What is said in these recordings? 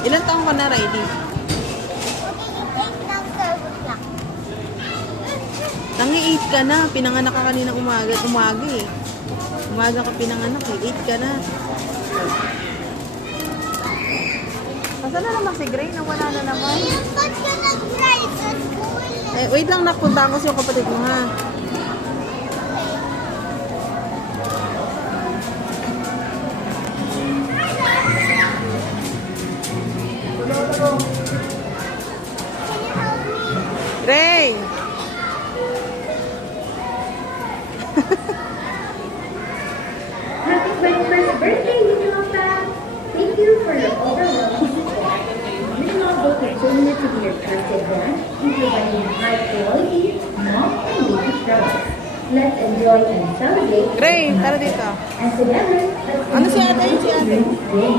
Ilan taong ka na, Riley? Tangi 8 ka na. Pinanganak ka kanina umaga eh. Umaga ka pinanganak eh. 8 ka na. Nasaan na naman si Gray? Nawala na naman. Ba't ka nag-drive sa school? Eh, wait lang, napunta ko sa kapatid mo, ha? Gray! Happy 21st birthday, Little Pam! Thank you for your overwhelming support. Little will continue to be your trusted brand in providing high quality, mom and baby products. Let's enjoy and celebrate. Gray, tara dito. And together, let's Ano si ate? Si ate? Gray!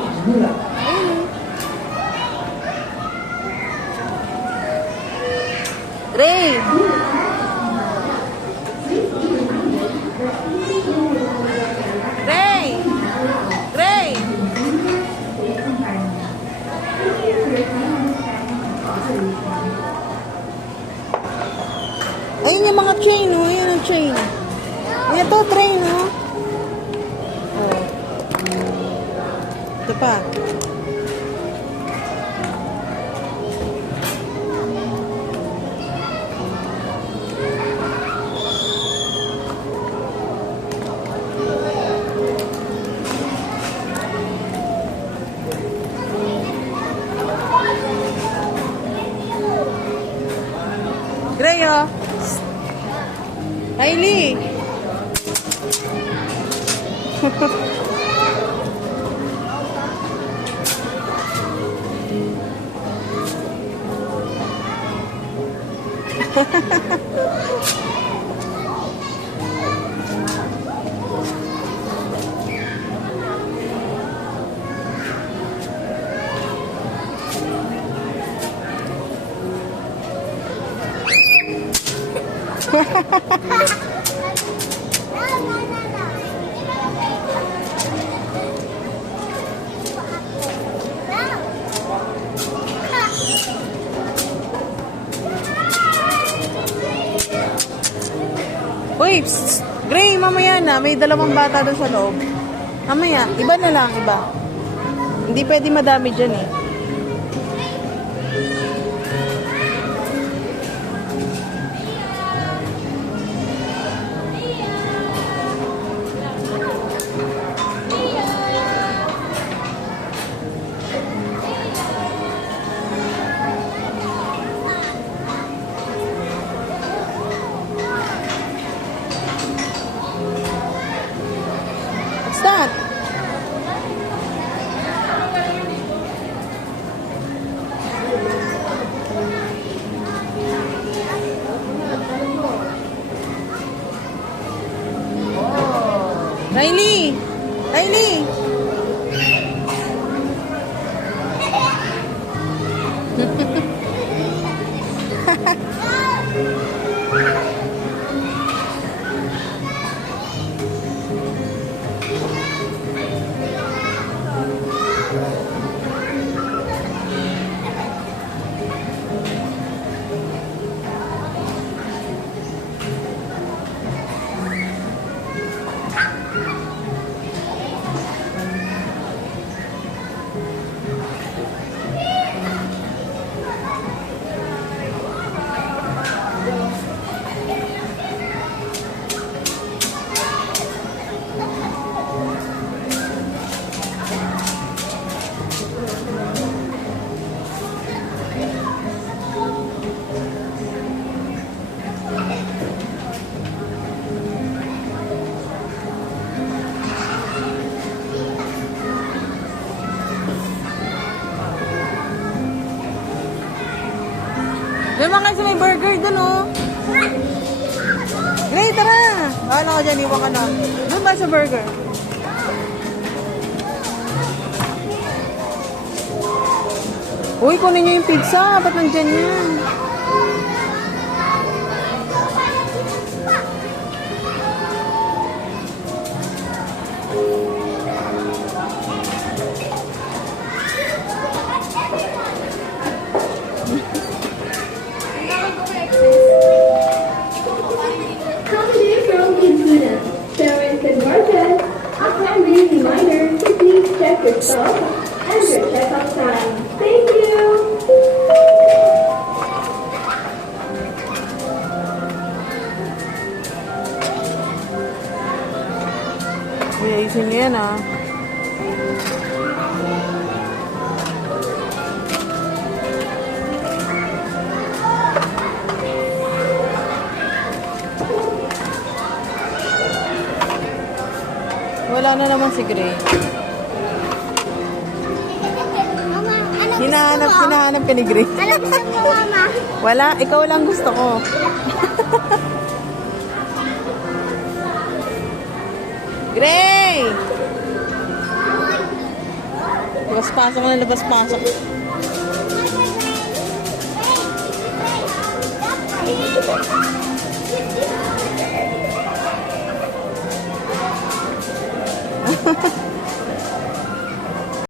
Gray! Gray! Ayun yung mga chain, oh. Ayun ang chain. Ito, train, oh. Oh. Ito pa. Gray, oh. Kylie. Uy, psst, Gray, mamaya na. May dalawang bata doon sa loob. Mamaya, iba na lang, iba. Hindi pwede madami dyan eh. What's that? Riley! Riley! May mga kasi may burger dun, oh. Gray, tara. Wala ka dyan, iwan ka na. Doon ba sa burger? Uy, kunin niyo yung pizza. Ba't nandyan yan? check yourself and your checkup time. Thank you. Uy, ayusin niyo yan ah. Wala na naman si Gray. Mama, ano Hinahanap, gusto mo? hinahanap ka ni Gray. Ano gusto mo, Mama? Wala, ikaw lang gusto ko. Gray! Labas-pasok na, labas-pasok.